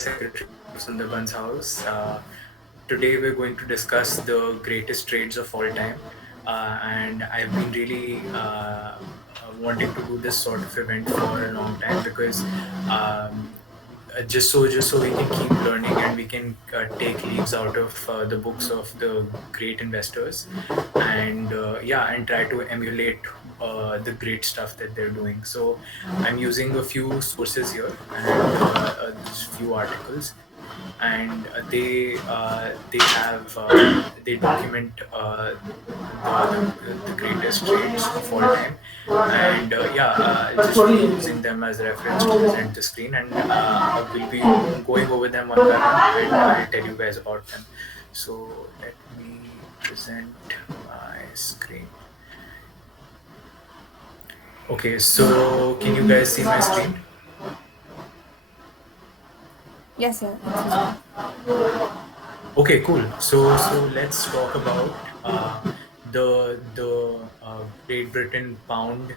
Secretary of Sundarbans House. Today we're going to discuss the greatest trades of all time, and I've been really wanting to do this sort of event for a long time because just so we can keep learning and we can take leaves out of the books of the great investors, and and try to emulate the great stuff that they're doing. So I'm using a few sources here and just few articles, and they have they document the greatest trades of all time, and I'll just be using them as reference to present the screen, and I will be going over them one by one, and I'll tell you guys about them. So let me present my screen. Okay, so can you guys see my screen? Yes, sir. It's visible. Okay, cool. So let's talk about the Great Britain pound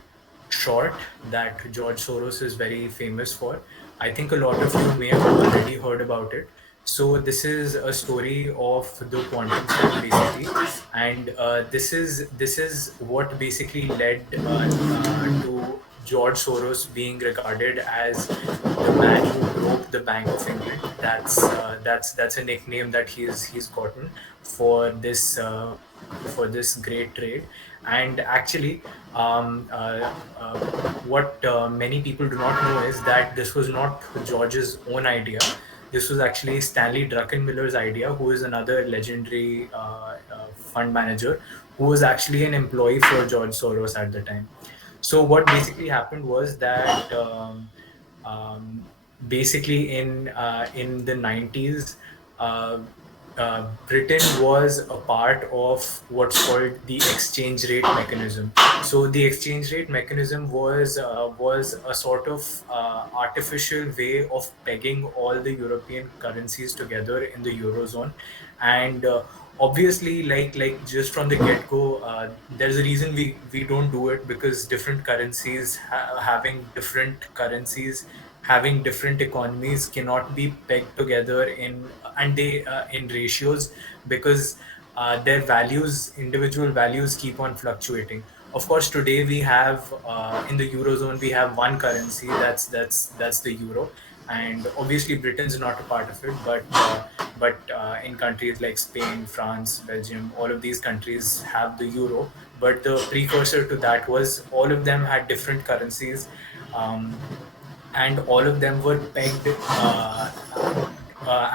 short that George Soros is very famous for. I think a lot of you may have already heard about it. So this is a story of the quantum fund, basically, and this is what basically led to George Soros being regarded as the man who broke the Bank of England. That's a nickname that he's gotten for this great trade. And actually, what many people do not know is that this was not George's own idea. This was actually Stanley Druckenmiller's idea, who is another legendary fund manager, who was actually an employee for George Soros at the time. So what basically happened was that basically in the 90s, uh, Britain was a part of what's called the exchange rate mechanism. So the exchange rate mechanism was a sort of artificial way of pegging all the European currencies together in the eurozone, and obviously, like just from the get go, there's a reason we don't do it, because different currencies having different economies cannot be pegged together in and they in ratios, because their values, individual values, keep on fluctuating. Of course, today we have in the eurozone we have one currency, that's the euro, and obviously Britain's not a part of it, but in countries like Spain, France, Belgium, all of these countries have the euro. But the precursor to that was all of them had different currencies, um, and all of them were pegged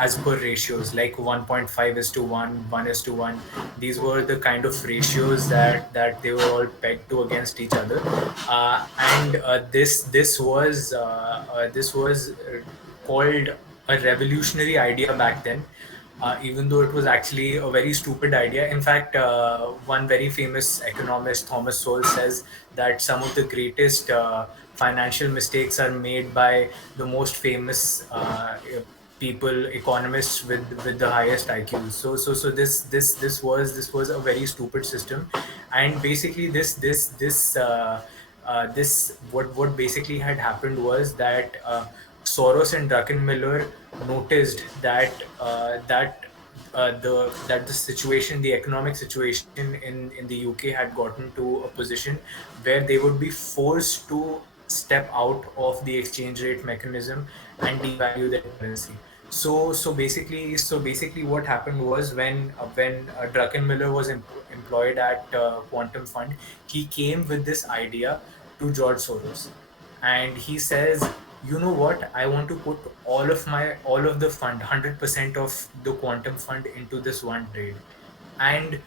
as per ratios, like 1.5 is to 1, 1 is to 1. These were the kind of ratios that they were all pegged to against each other, and this was called a revolutionary idea back then, even though it was actually a very stupid idea. In fact, one very famous economist, Thomas Sowell, says that some of the greatest financial mistakes are made by the most famous people, economists with the highest IQs. So this was a very stupid system, and basically this what basically had happened was that Soros and Druckenmiller noticed that the situation, the economic situation in the UK had gotten to a position where they would be forced to step out of the exchange rate mechanism and devalue their currency. So basically, what happened was when Druckenmiller was employed at Quantum Fund, he came with this idea to George Soros, and he says, you know what, I want to put all of the fund, 100% of the Quantum Fund, into this one trade. And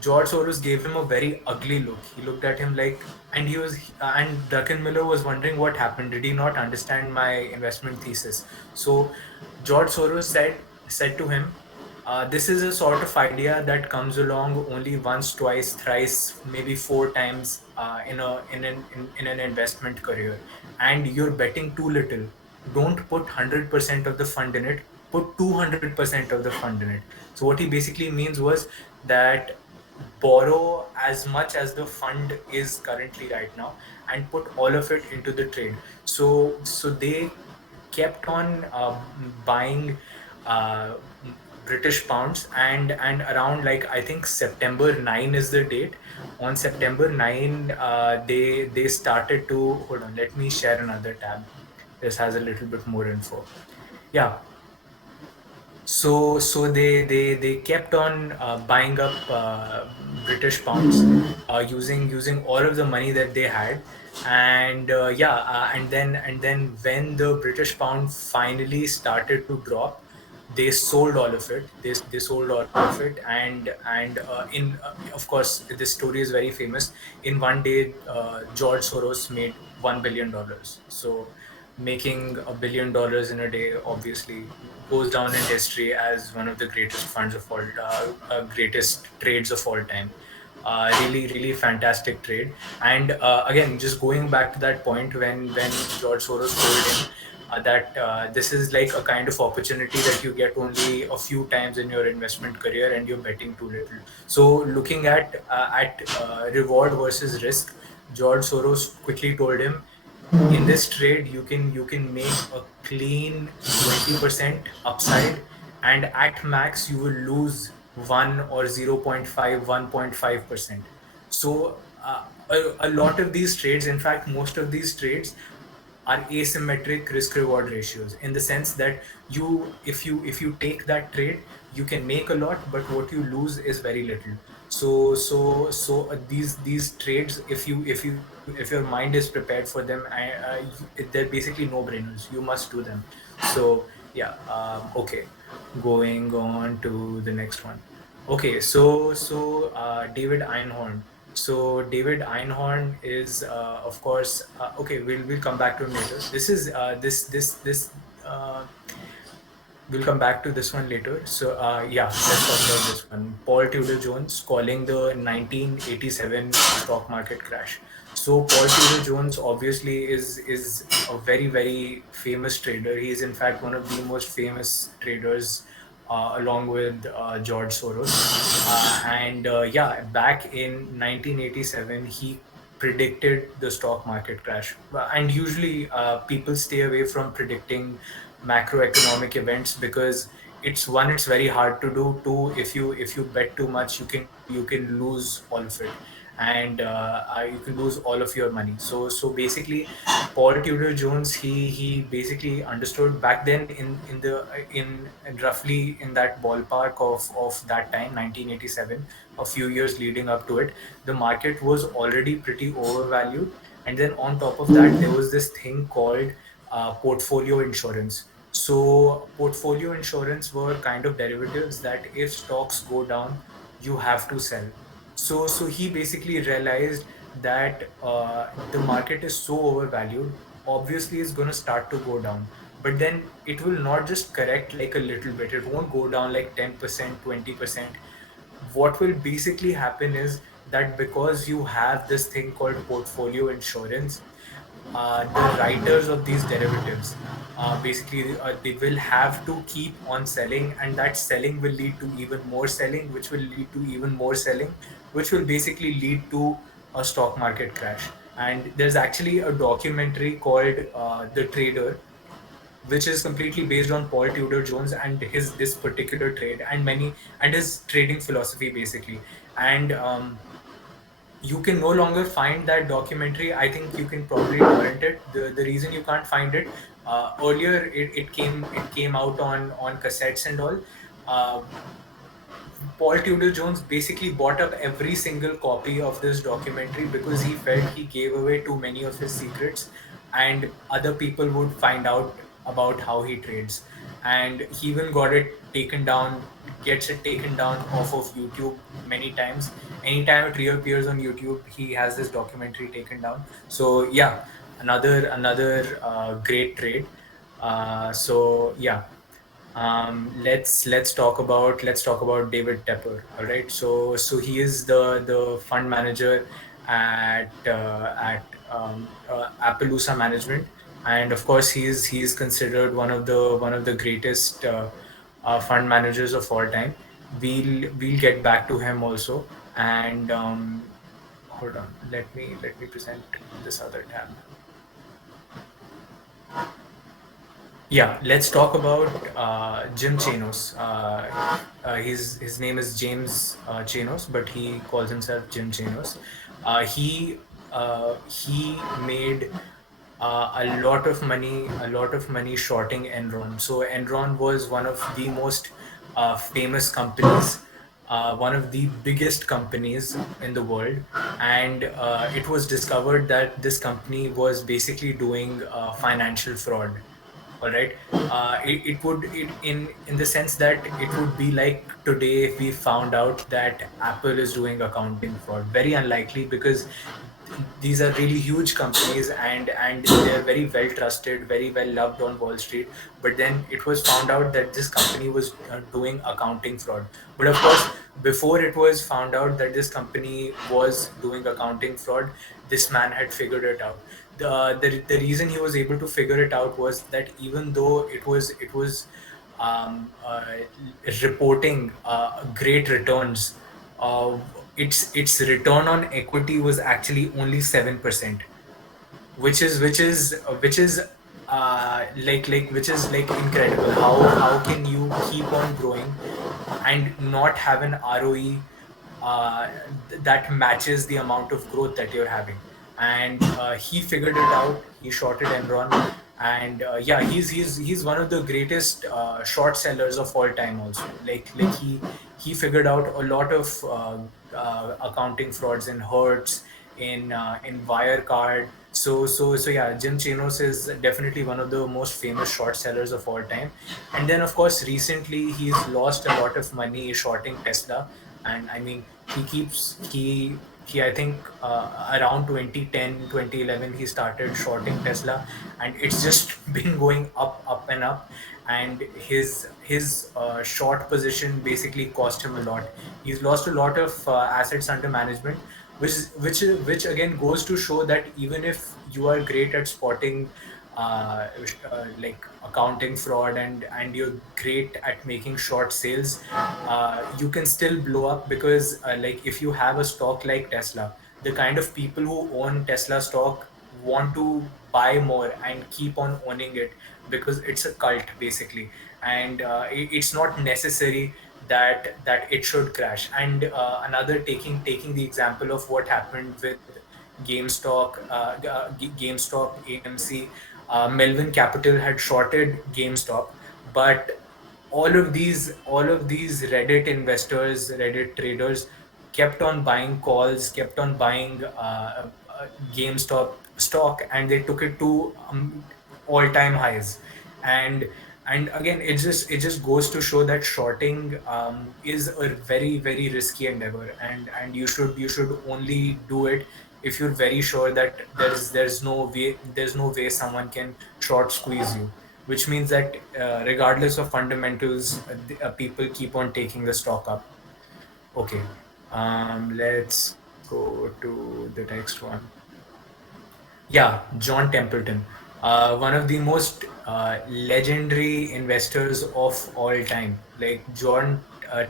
George Soros gave him a very ugly look. He looked at him like, and Druckenmiller was wondering what happened. Did he not understand my investment thesis? So George Soros said to him, "This is a sort of idea that comes along only once, twice, thrice, maybe four times in an investment career, and you're betting too little. Don't put 100% of the fund in it. Put 200% of the fund in it." So what he basically means was that borrow as much as the fund is currently right now and put all of it into the trade. So they kept on buying uh, British pounds, and around, like, I think September 9 is the date. On September 9, they started to, hold on, let me share another tab. This has a little bit more info. Yeah, so they kept on buying up British pounds, using all of the money that they had, and and then when the British pound finally started to drop, they sold all of it. They sold all of it, and in of course, this story is very famous. In one day, George Soros made $1 billion. So making $1 billion in a day obviously goes down in history as one of the greatest funds of all, greatest trades of all time. Really, really fantastic trade. And again, just going back to that point, when George Soros told him that this is like a kind of opportunity that you get only a few times in your investment career, and you're betting too little. So looking at reward versus risk, George Soros quickly told him, in this trade you can make a clean 20% upside, and at max you will lose 1 or 0.5, 1.5%. So a lot of these trades, in fact most of these trades, are asymmetric risk reward ratios, in the sense that if you take that trade, you can make a lot, but what you lose is very little. So these trades, if your mind is prepared for them, they're basically no brainers. You must do them. So yeah, okay, going on to the next one. Okay, so David Einhorn. So David Einhorn is, of course, okay. We'll come back to him later. This is this. We'll come back to this one later. So yeah, let's talk about this one. Paul Tudor Jones calling the 1987 stock market crash. So Paul Tudor Jones obviously is a very, very famous trader. He is in fact one of the most famous traders, along with George Soros. And yeah, back in 1987, he predicted the stock market crash. And usually, people stay away from predicting macroeconomic events because it's very hard to do. Two, if you bet too much, you can lose all of it, and you can lose all of your money. So basically, Paul Tudor Jones, he basically understood back then, in roughly in that ballpark of that time, 1987, a few years leading up to it, the market was already pretty overvalued. And then on top of that, there was this thing called portfolio insurance. So portfolio insurance were kind of derivatives that if stocks go down, you have to sell. So he basically realized that the market is so overvalued. Obviously, it's going to start to go down, but then it will not just correct like a little bit. It won't go down like 10%, 20%. What will basically happen is that because you have this thing called portfolio insurance, the writers of these derivatives, basically, they will have to keep on selling, and that selling will lead to even more selling, which will lead to even more selling, which will basically lead to a stock market crash. And there's actually a documentary called The Trader, which is completely based on Paul Tudor Jones and his this particular trade, and his trading philosophy basically. And you can no longer find that documentary. I think you can probably torrent it. The reason you can't find it, earlier it came out on cassettes and all. Uh, Paul Tudor Jones basically bought up every single copy of this documentary because he felt he gave away too many of his secrets, and other people would find out about how he trades. And he even got it taken down, gets it taken down off of YouTube many times. Anytime it reappears on YouTube, he has this documentary taken down. So yeah, another great trade. So yeah, let's talk about David Tepper. All right, so he is the fund manager at Appaloosa Management, and of course he is considered one of the greatest fund managers of all time. We'll get back to him also, and hold on, let me present this other tab. Yeah, let's talk about Jim Chanos. His name is James Chanos, but he calls himself Jim Chanos. He made a lot of money shorting Enron. So Enron was one of the most famous companies, one of the biggest companies in the world, and it was discovered that this company was basically doing financial fraud. All right. It would it in the sense that it would be like today if we found out that Apple is doing accounting fraud. Very unlikely, because these are really huge companies, and they're very well trusted, very well loved on Wall Street. But then it was found out that this company was doing accounting fraud. But of course, before it was found out that this company was doing accounting fraud, this man had figured it out. The reason he was able to figure it out was that even though it was um, uh, reporting great returns, uh, its return on equity was actually only 7%, which is like incredible. How can you keep on growing and not have an ROE that matches the amount of growth that you're having? And he figured it out. He shorted Enron, and yeah, he's one of the greatest short sellers of all time. Also, he figured out a lot of accounting frauds in Hertz, in Wirecard. So yeah, Jim Chanos is definitely one of the most famous short sellers of all time. And then of course recently he's lost a lot of money shorting Tesla. And I mean, he I think around 2010, 2011 he started shorting Tesla, and it's just been going up and up. And his short position basically cost him a lot. He's lost a lot of assets under management, which again goes to show that even if you are great at spotting like accounting fraud, and you're great at making short sales, you can still blow up. Because like if you have a stock like Tesla, the kind of people who own Tesla stock want to buy more and keep on owning it, because it's a cult basically. And it's not necessary that it should crash. And another, taking the example of what happened with GameStop, AMC, Melvin Capital had shorted GameStop. But all of these Reddit investors, Reddit traders, kept on buying calls, kept on buying GameStop stock, and they took it to all-time highs. and and again, it just goes to show that shorting is a very, very risky endeavor, and you should only do it if you're very sure that there's no way someone can short squeeze you. Which means that regardless of fundamentals, people keep on taking the stock up. Okay, let's go to the next one. Yeah, John Templeton, one of the most legendary investors of all time. Like John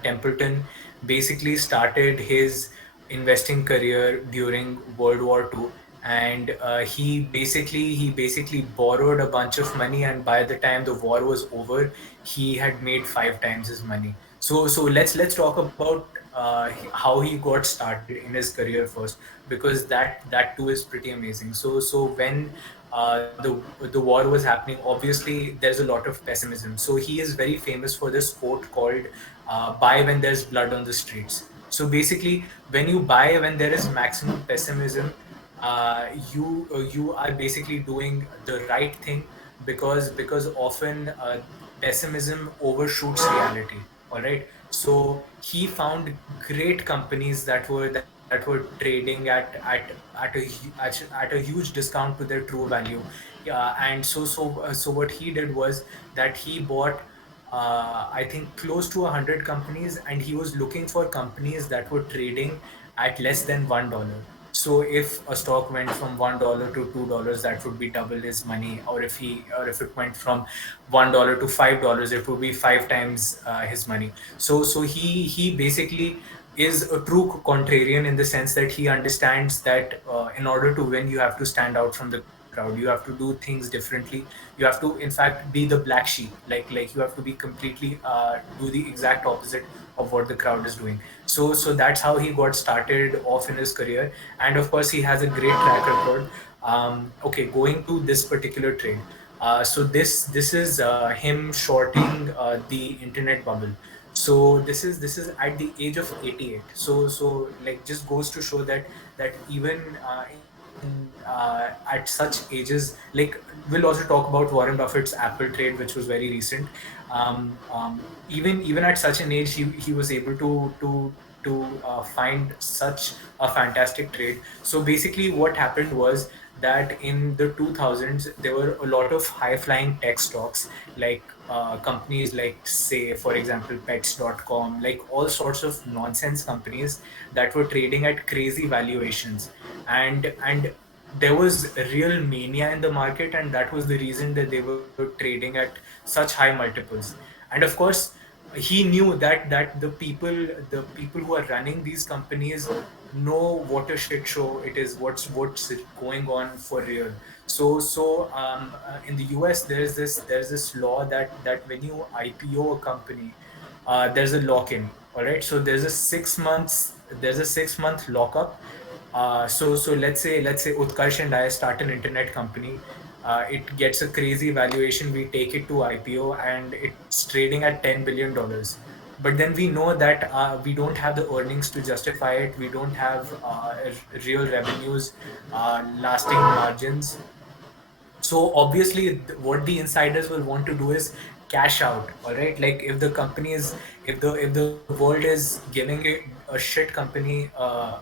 Templeton basically started his investing career during World War II, and he basically borrowed a bunch of money, and by the time the war was over, he had made 5 times his money. So let's talk about how he got started in his career first, because that too is pretty amazing. So when the war was happening, obviously there's a lot of pessimism. So he is very famous for this quote called "Buy when there's blood on the streets." So basically, when you buy when there is maximum pessimism, you are basically doing the right thing, because often pessimism overshoots reality. All right. So he found great companies that were trading at a huge discount to their true value. Yeah, and so what he did was that he bought I think close to 100 companies, and he was looking for companies that were trading at less than $1. So if a stock went from $1 to $2, that would be double his money. Or if it went from $1 to $5, it would be 5 times his money. So he basically is a true contrarian, in the sense that he understands that in order to win, you have to stand out from the crowd. crowd. You have to do things differently. You have to, in fact, be the black sheep. Like you have to be completely do the exact opposite of what the crowd is doing. So that's how he got started off in his career, and of course he has a great track record. Okay, going to this particular trade. So this is him shorting the internet bubble. So this is at the age of 88. So like just goes to show that even in at such ages, like we'll also talk about Warren Buffett's Apple trade, which was very recent. Even at such an age, he was able to find such a fantastic trade. So basically, what happened was that in the 2000s, there were a lot of high flying tech stocks, like companies like, say, for example, pets.com, like all sorts of nonsense companies that were trading at crazy valuations. And there was a real mania in the market, and that was the reason that they were trading at such high multiples. And of course, he knew that the people who are running these companies know what a shit show it is, what's going on for real. So in the US, there's this law that when you IPO a company, there's a lock-in. All right, so there's a 6 month lockup. So let's say Utkarsh and I start an internet company. It gets a crazy valuation. We take it to IPO, and it's trading at $10 billion. But then we know that we don't have the earnings to justify it. We don't have real revenues, lasting margins. So obviously, what the insiders will want to do is cash out. All right, like if the company is, if the world is giving it a shit company a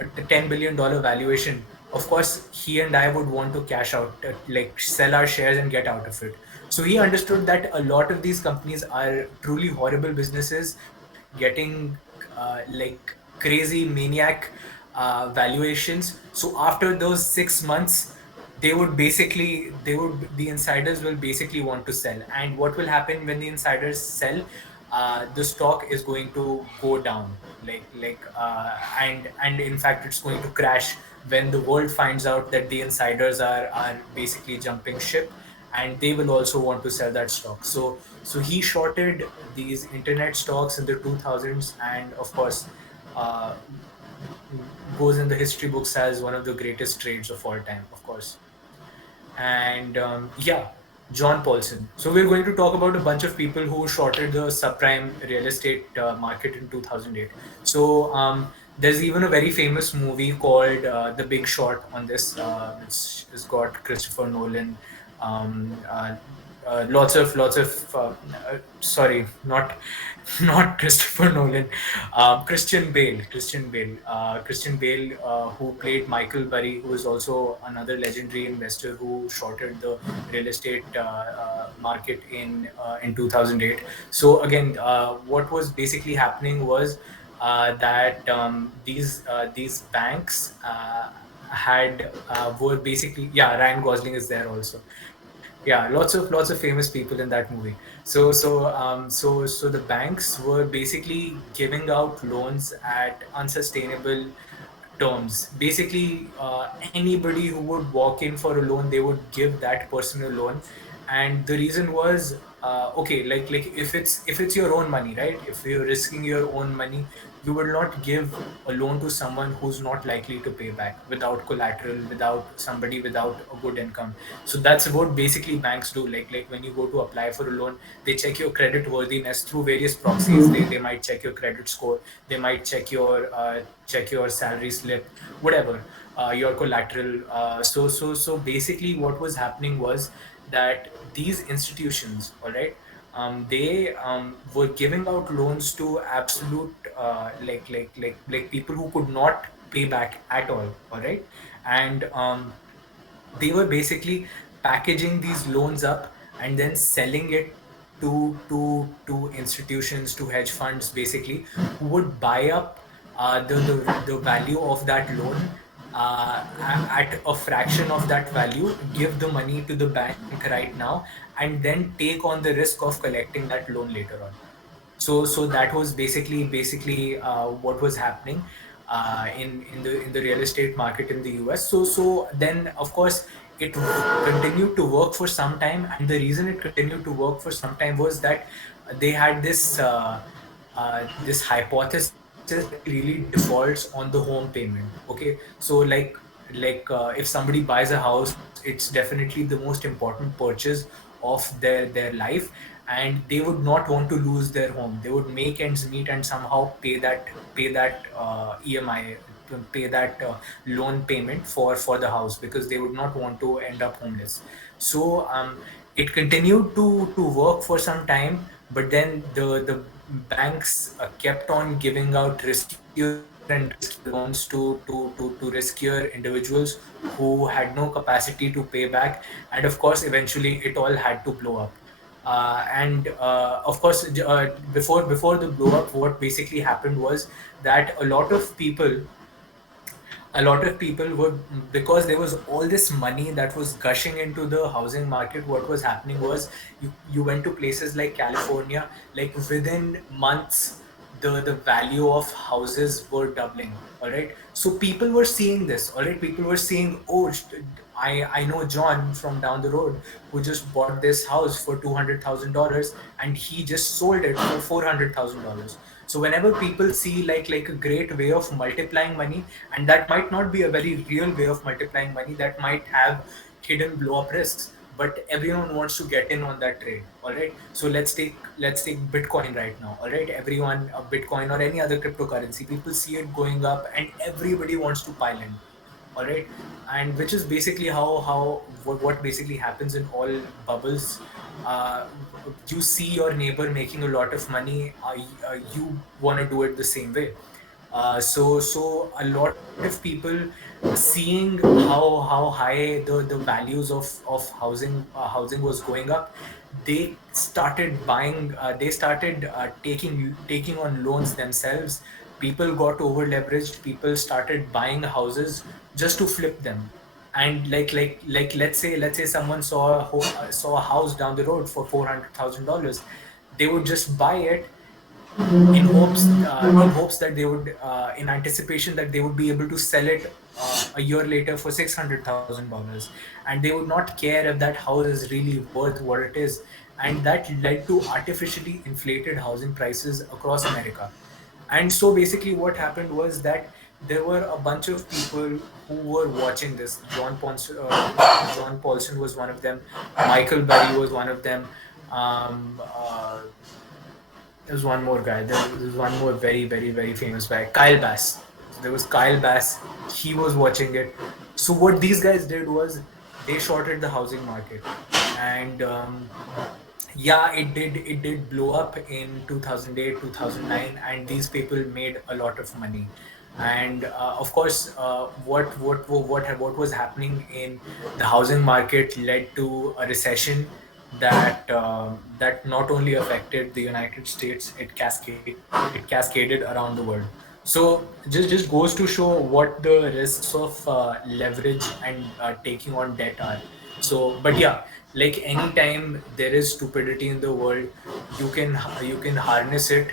$10 billion valuation, of course he and I would want to cash out, like sell our shares and get out of it. So he understood that a lot of these companies are truly horrible businesses, getting like crazy maniac valuations. So after those 6 months, the insiders will basically want to sell. And what will happen when the insiders sell? The stock is going to go down, and in fact it's going to crash when the world finds out that the insiders are basically jumping ship, and they will also want to sell that stock. So he shorted these internet stocks in the 2000s, and of course uh, goes in the history books as one of the greatest trades of all time, of course. And yeah, John Paulson. So we're going to talk about a bunch of people who shorted the subprime real estate market in 2008. So there's even a very famous movie called The Big Short on this, which has got Christopher Nolan. Lots of sorry, not not Christopher Nolan, Christian Bale, who played Michael Burry, who is also another legendary investor who shorted the real estate market in 2008. So again, what was basically happening was that these banks had were basically, yeah, Ryan Gosling is there also. Yeah, lots of famous people in that movie. So the banks were basically giving out loans at unsustainable terms. Basically, anybody who would walk in for a loan, they would give that person a loan. And the reason was, okay, like if it's your own money, right? If you're risking your own money, you will not give a loan to someone who's not likely to pay back without collateral, without somebody without a good income. So that's what basically banks do. Like when you go to apply for a loan, they check your credit worthiness through various proxies. They might check your credit score, they might check your salary slip, whatever, your collateral. So basically, what was happening was that these institutions, all right, they were giving out loans to absolute like people who could not pay back at all right, and they were basically packaging these loans up and then selling it to institutions, to hedge funds, basically, who would buy up the value of that loan at a fraction of that value, give the money to the bank right now, and then take on the risk of collecting that loan later on. So that was basically what was happening. in the real estate market in the US. So then of course it continued to work for some time, and the reason it continued to work for some time was that they had this hypothesis that nobody really defaults on the home payment. Okay, so if somebody buys a house, it's definitely the most important purchase of their life, and they would not want to lose their home. They would make ends meet and somehow pay that EMI, pay that loan payment for the house, because they would not want to end up homeless. So it continued to work for some time, but then the banks kept on giving out riskier and riskier loans to riskier individuals who had no capacity to pay back, and of course eventually it all had to blow up. And of course, before the blow up, what basically happened was that a lot of people were, because there was all this money that was gushing into the housing market. What was happening was, you went to places like California, like within months the value of houses were doubling. All right, so people were seeing this. All right, people were seeing, oh, I know John from down the road who just bought this house for $200,000, and he just sold it for $400,000. So whenever people see like a great way of multiplying money, and that might not be a very real way of multiplying money, that might have hidden blow up risks, but everyone wants to get in on that trade. All right, so let's take Bitcoin right now. All right, everyone, Bitcoin or any other cryptocurrency, people see it going up and everybody wants to pile in. All right, and which is basically what basically happens in all bubbles. You see your neighbor making a lot of money, you want to do it the same way. So a lot of people, seeing how high the values of housing was going up, they started buying. They started taking on loans themselves. People got over leveraged. People started buying houses just to flip them. And let's say someone saw a house down the road for $400,000. They would just buy it in hopes that they would, in anticipation that they would be able to sell it a year later for $600,000, and they would not care if that house is really worth what it is. And that led to artificially inflated housing prices across America. And so basically what happened was that there were a bunch of people who were watching this. John Paulson was one of them. Michael Burry was one of them. um, uh, there's one more guy. There's one more very, very, very famous guy, Kyle Bass. So there was Kyle Bass. He was watching it. So what these guys did was they shorted the housing market, and yeah, it did blow up in 2008, 2009, and these people made a lot of money. And of course, what was happening in the housing market led to a recession that not only affected the United States, it cascaded around the world. So just goes to show what the risks of leverage and taking on debt are. So, but yeah, like anytime there is stupidity in the world, you can harness it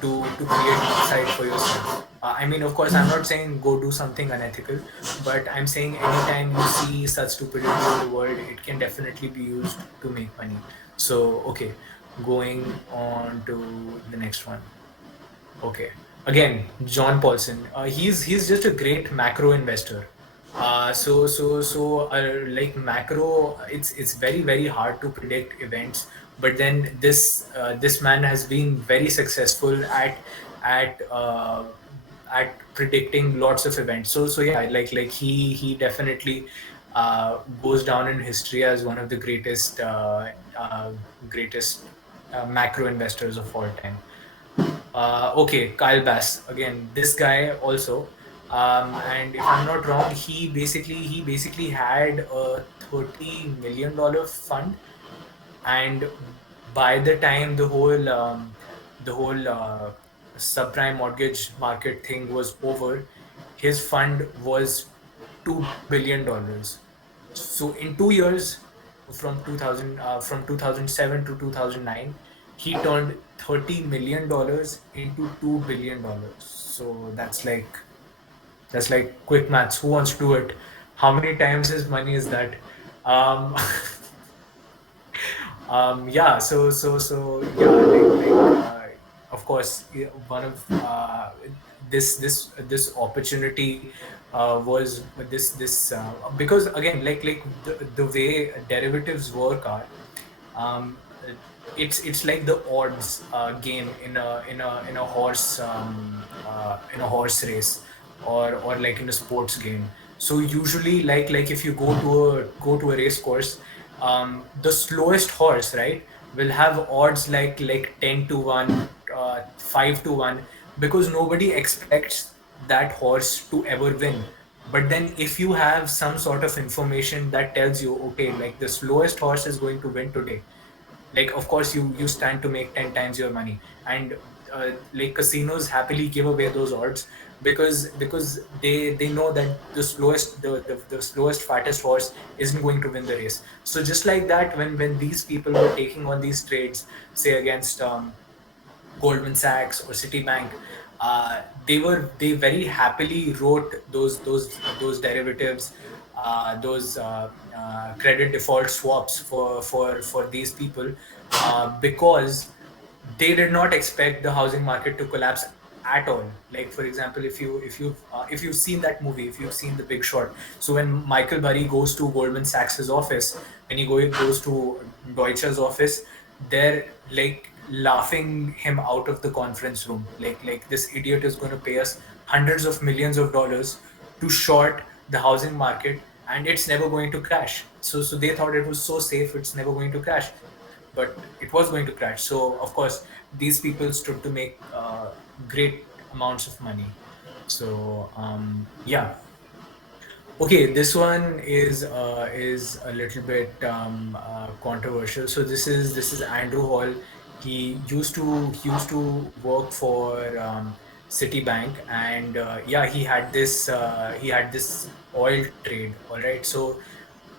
to create upside for yourself. I mean, of course, I'm not saying go do something unethical, but I'm saying anytime you see such stupidity in the world, it can definitely be used to make money. So, okay, going on to the next one. Okay. Again, John Paulson. He's just a great macro investor. Like macro, it's very, very hard to predict events. But then this man has been very successful at uh, at predicting lots of events. So yeah, like he definitely goes down in history as one of the greatest macro investors of all time. Okay, Kyle Bass. Again, this guy also. And if I'm not wrong, he basically had a $30 million fund, and by the time the whole subprime mortgage market thing was over, his fund was $2 billion. So in 2 years, from 2007 to 2009, he turned $30 million into $2 billion. So that's like That's like quick maths. Who wants to do it? How many times his money is that? Um, yeah, of course, yeah, one of this opportunity was because again, the way derivatives work are, um, uh, it's like the odds game in a horse race, or like in a sports game. So usually, like if you go to a race course, the slowest horse, right, will have odds like 10 to 1, 5 to 1, because nobody expects that horse to ever win. But then if you have some sort of information that tells you, okay, like the slowest horse is going to win today, like of course you stand to make 10 times your money. And like casinos happily give away those odds, because they know that the slowest fattest horse isn't going to win the race. So just like that, when these people were taking on these trades, say against Goldman Sachs or Citibank, they very happily wrote those derivatives, those credit default swaps for these people, because they did not expect the housing market to collapse at all. Like for example, if you've seen that movie, if you've seen The Big Short, so when Michael Burry goes to Goldman Sachs's office, when goes to Deutsche's office, they're like laughing him out of the conference room. Like this idiot is going to pay us hundreds of millions of dollars to short the housing market, and it's never going to crash. So they thought it was so safe, it's never going to crash, but it was going to crash. So of course these people stood to make great amounts of money. So yeah. Okay, this one is a little bit controversial. So this is Andrew Hall. He used to work for Citibank, and yeah, he had this oil trade. All right, so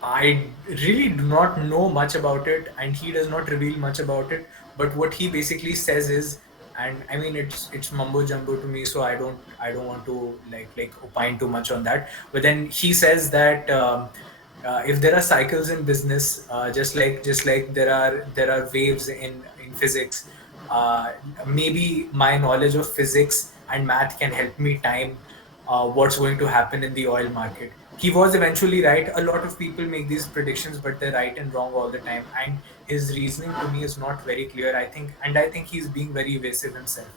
I really do not know much about it, and he does not reveal much about it. But what he basically says is, and I mean it's mumbo jumbo to me, so I don't want to like opine too much on that. But then he says that if there are cycles in business, just like there are waves in physics, uh, maybe my knowledge of physics and math can help me time what's going to happen in the oil market. He was eventually right. A lot of people make these predictions, but they're right and wrong all the time. And his reasoning to me is not very clear. I think he's being very evasive himself.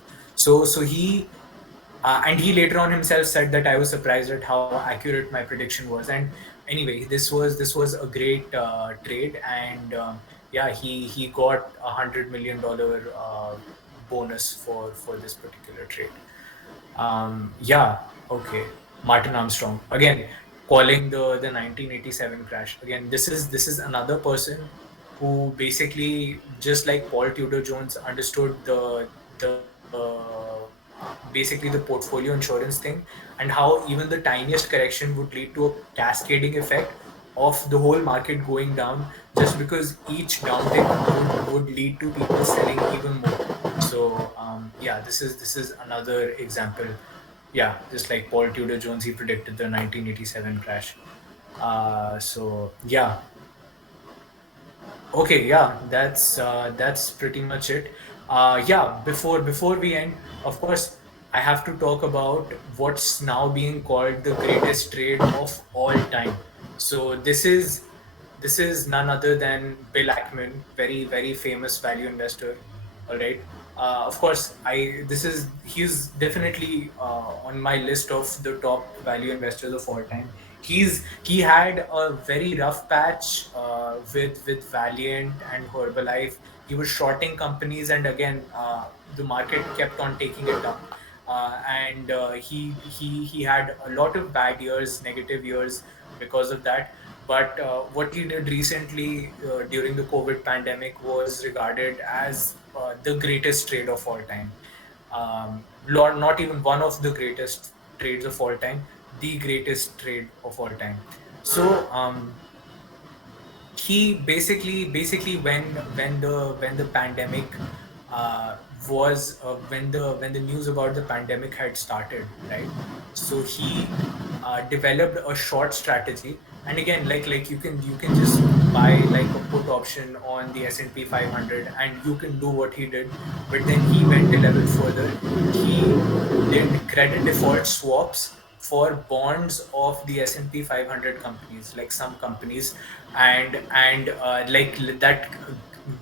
And he later on himself said that I was surprised at how accurate my prediction was. And anyway, this was a great trade, and yeah, he got $100 million bonus for this particular trade. Yeah, okay. Martin Armstrong again, calling the 1987 crash. Again, this is another person who basically, just like Paul Tudor Jones, understood the basically the portfolio insurance thing, and how even the tiniest correction would lead to a cascading effect of the whole market going down, just because each downtick would lead to people selling even more. So yeah, this is another example. Yeah, just like Paul Tudor Jones, he predicted the 1987 crash. So yeah, okay, yeah, that's pretty much it. Yeah, before we end, of course, I have to talk about what's now being called the greatest trade of all time. So this is none other than Bill Ackman, very famous value investor. All right. Of course, I this is he's definitely on my list of the top value investors of all time. He had a very rough patch with Valiant and Herbalife. He was shorting companies, and again, the market kept on taking it down. And he had a lot of bad years, negative years because of that. But what he did recently during the COVID pandemic was regarded as the greatest trade of all time. Not even one of the greatest trades of all time, the greatest trade of all time. So he basically when the pandemic uh, was when the news about the pandemic had started, right? So he developed a short strategy, and again, like you can just buy like a put option on the S&P 500, and you can do what he did, but then he went a level further. He did credit default swaps for bonds of the S&P 500 companies, like some companies, and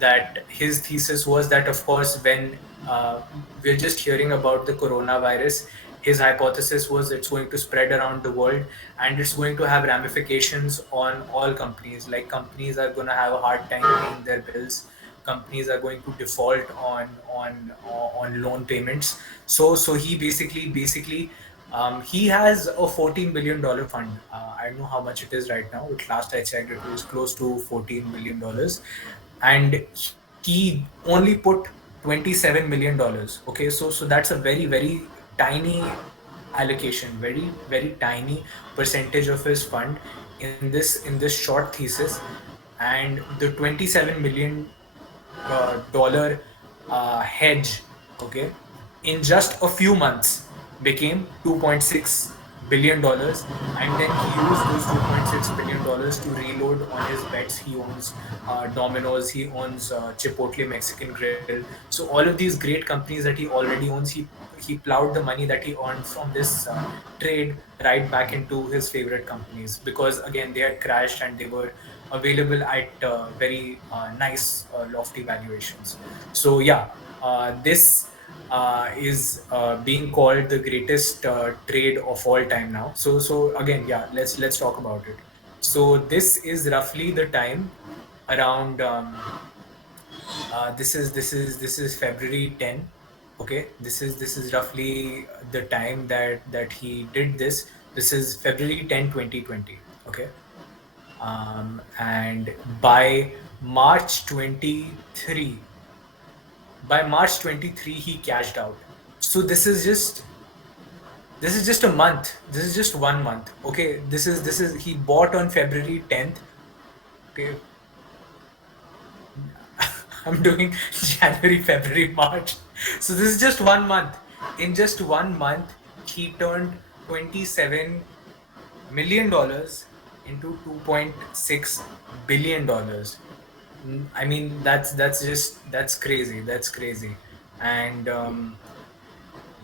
that his thesis was that, of course, when we're just hearing about the coronavirus, his hypothesis was it's going to spread around the world, and it's going to have ramifications on all companies. Like, companies are going to have a hard time paying their bills. Companies are going to default on loan payments. So he basically he has a $14 billion fund. I don't know how much it is right now, but last I checked, it was close to $14 billion, and he only put $27 million. Okay, so that's a very tiny allocation, very tiny percentage of his fund in this short thesis, and the $27 million hedge, okay, in just a few months became $2.6 billion, and then he used those $2.6 billion to reload on his bets. He owns Domino's, he owns Chipotle Mexican Grill. So all of these great companies that he already owns, he plowed the money that he earned from this trade right back into his favorite companies, because again, they had crashed and they were available at very nice, lofty valuations. So yeah, this is being called the greatest trade of all time now. So again, yeah, let's talk about it. So this is roughly the time around. This is February 10. Okay, this is roughly the time that he did this. This is February 10, 2020. Okay, and by March 23 he cashed out. So this is just a month. This is just 1 month. Okay, this is he bought on February 10th. Okay, I'm doing January, February, March. So this is just 1 month. In just 1 month, he turned $27 million into $2.6 billion. I mean, that's crazy. That's crazy. And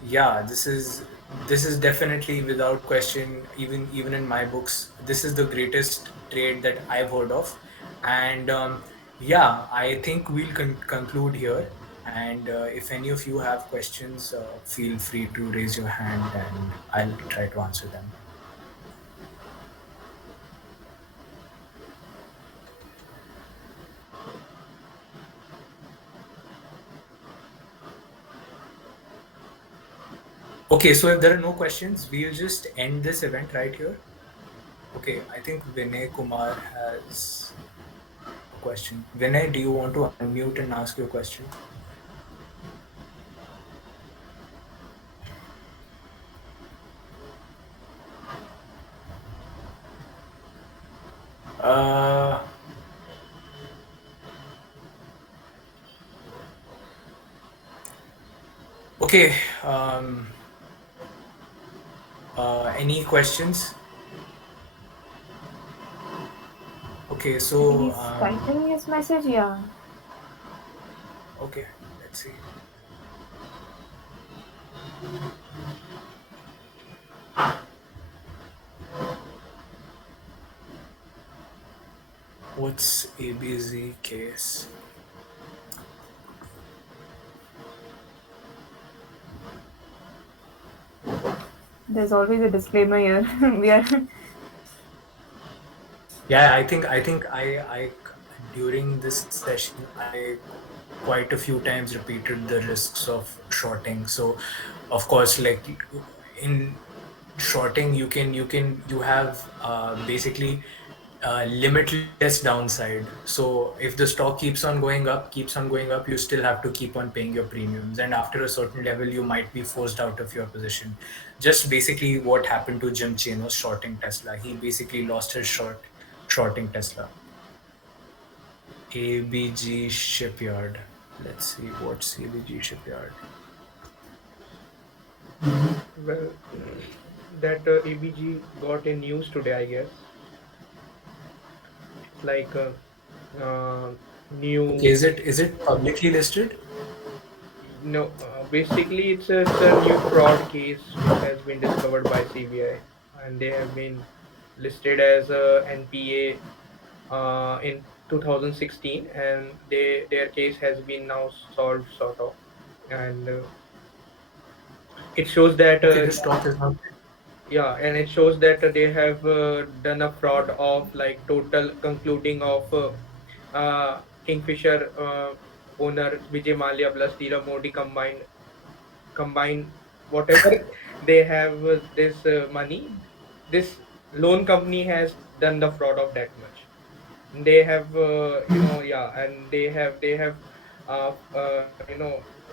yeah, this is definitely, without question, even in my books, this is the greatest trade that I've heard of. And yeah, I think we'll conclude here. And if any of you have questions, feel free to raise your hand and I'll try to answer them. Okay, so if there are no questions, we'll just end this event right here. Okay, I think Vinay Kumar has a question. Vinay, do you want to unmute and ask your question? Uh, okay. Any questions? Okay, Maybe so he's typing his message. Yeah. okay, let's see. What's ABZ case? There's always a disclaimer here. We are. Yeah, I think I during this session I quite a few times repeated the risks of shorting. So of course, like, in shorting, you have basically limitless downside. So if the stock keeps on going up, you still have to keep on paying your premiums, and after a certain level you might be forced out of your position. Just basically what happened to Jim Chanos shorting Tesla. He basically lost his shorting Tesla. Abg Shipyard. Let's see what's Abg Shipyard. Well, that ABG got in news today, I guess. It's like a Okay, new, is it publicly listed? basically it's a new fraud case which has been discovered by CBI, and they have been listed as a NPA in 2016, and their case has been now solved, sort of. And it shows that Okay, the stock is not. yeah, and it shows that they have done a fraud of like total concluding of Kingfisher owner Vijay Mallya plus Nirav Modi combined whatever they have this money. This loan company has done the fraud of that much. They have yeah, and they have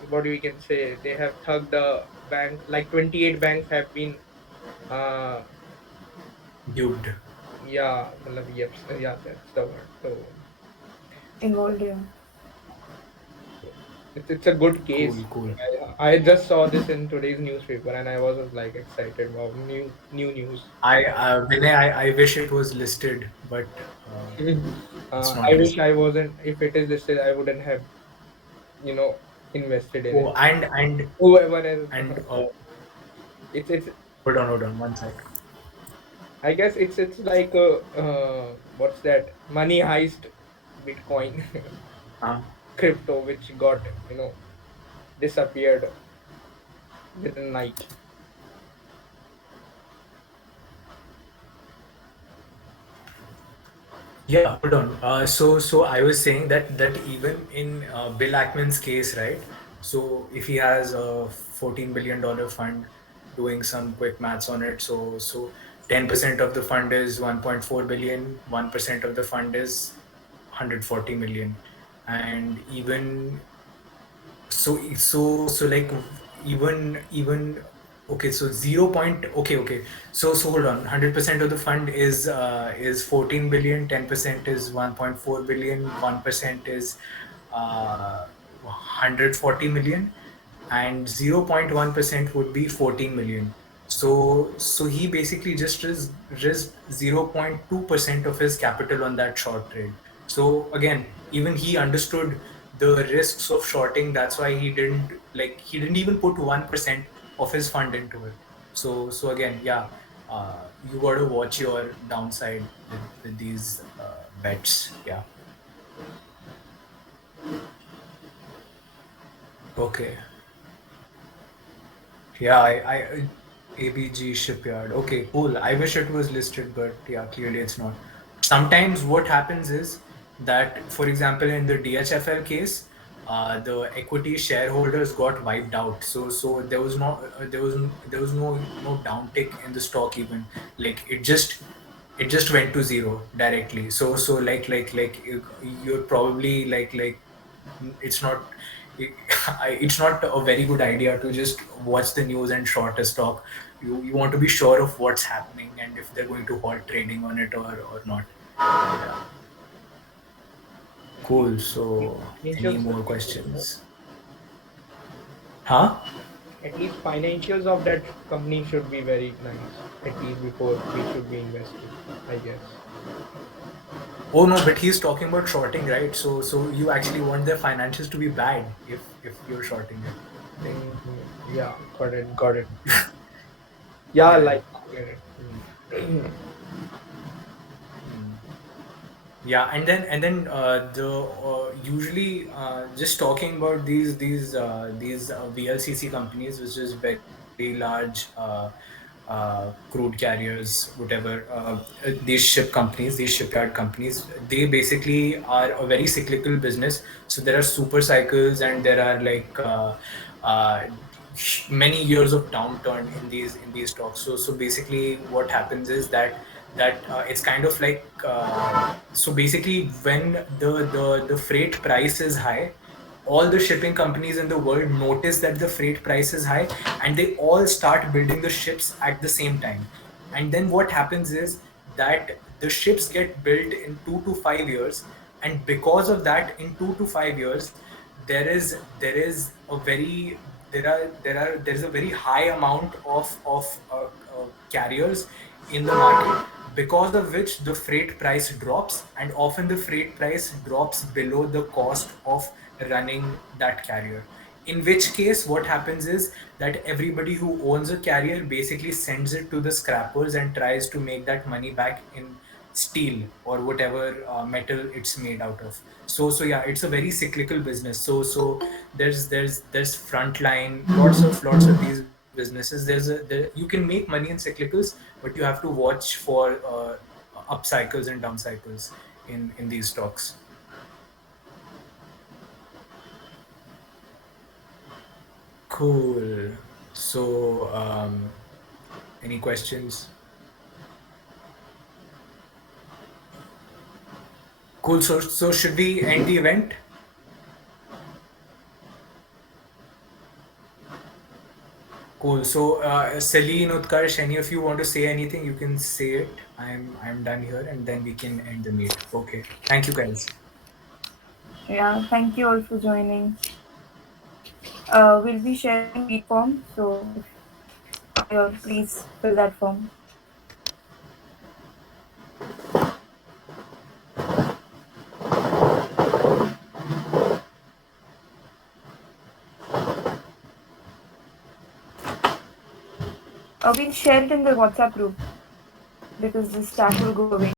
what we can say, they have thugged the bank, like 28 banks have been uh Duped. yeah, matlab, yep, yeah, that's the word. Involved, yeah. So it's a good case. Cool, cool. I just saw this in today's newspaper, and I was like excited. Wow, new news. Vinay, I wish it was listed, but it's I not wish listed. I wasn't. If it is listed, I wouldn't have you know invested in Oh, it. and Whoever has, and it's hold on, one sec. I guess it's like what's that, money heist Bitcoin Uh, crypto, which got disappeared within night. Yeah, hold on. So I was saying that even in Bill Ackman's case, right? So if he has a $14 billion fund, doing some quick maths on it, so 10% of the fund is 1.4 billion, 1% of the fund is 140 million, and even so like even okay, so 0 point, okay, so hold on, 100% of the fund is 14 billion, 10% is 1.4 billion, 1% is 140 million, and 0.1% would be 14 million. So he basically just risked 0.2% of his capital on that short trade. So again, even he understood the risks of shorting. That's why he didn't even put 1% of his fund into it. So again, yeah, you got to watch your downside with these bets. Yeah. Okay. Yeah, ABG Shipyard. Okay, cool. I wish it was listed, but yeah, clearly it's not. Sometimes what happens is that, for example, in the DHFL case, the equity shareholders got wiped out. So there was no downtick in the stock even. Like it just went to zero directly. So you're probably it's not it's not a very good idea to just watch the news and short a stock. You want to be sure of what's happening and if they're going to halt trading on it or not. Yeah. Cool. So any Financials more should be good, questions? Huh? at least financials of that company should be very nice, at least before we should be investing, I guess. Oh no, but he's talking about shorting, right? So you actually want their financials to be bad if you're shorting it, right? Yeah, got it. Yeah, Yeah, yeah. like I get it. Hmm. Yeah, and then the usually just talking about these VLCC companies, which is very large crude carriers, whatever. These ship companies, these shipyard companies, they basically are a very cyclical business. So there are super cycles, and there are uh, many years of downturn in these stocks. So basically, what happens is that it's kind of so basically when the freight price is high, all the shipping companies in the world notice that the freight price is high, and they all start building the ships at the same time. And then what happens is that the ships get built in 2 to 5 years, and because of that, in 2 to 5 years, there is a very there's a very high amount of carriers in the market, because of which the freight price drops, and often the freight price drops below the cost of running that carrier. In which case, what happens is that everybody who owns a carrier basically sends it to the scrappers and tries to make that money back in steel or whatever metal it's made out of. So yeah, it's a very cyclical business. So there's frontline, lots of these businesses. You can make money in cyclicals, but you have to watch for up cycles and down cycles in these stocks. Cool. So any questions? Cool. So should we end the event? Cool. So, Celine, Utkarsh, any of you want to say anything? You can say it. I'm done here, and then we can end the meet. Okay. Thank you, guys. Yeah, thank you all for joining. We'll be sharing lead form, so if please fill that form. We'll share it in the WhatsApp group because this chat will go away.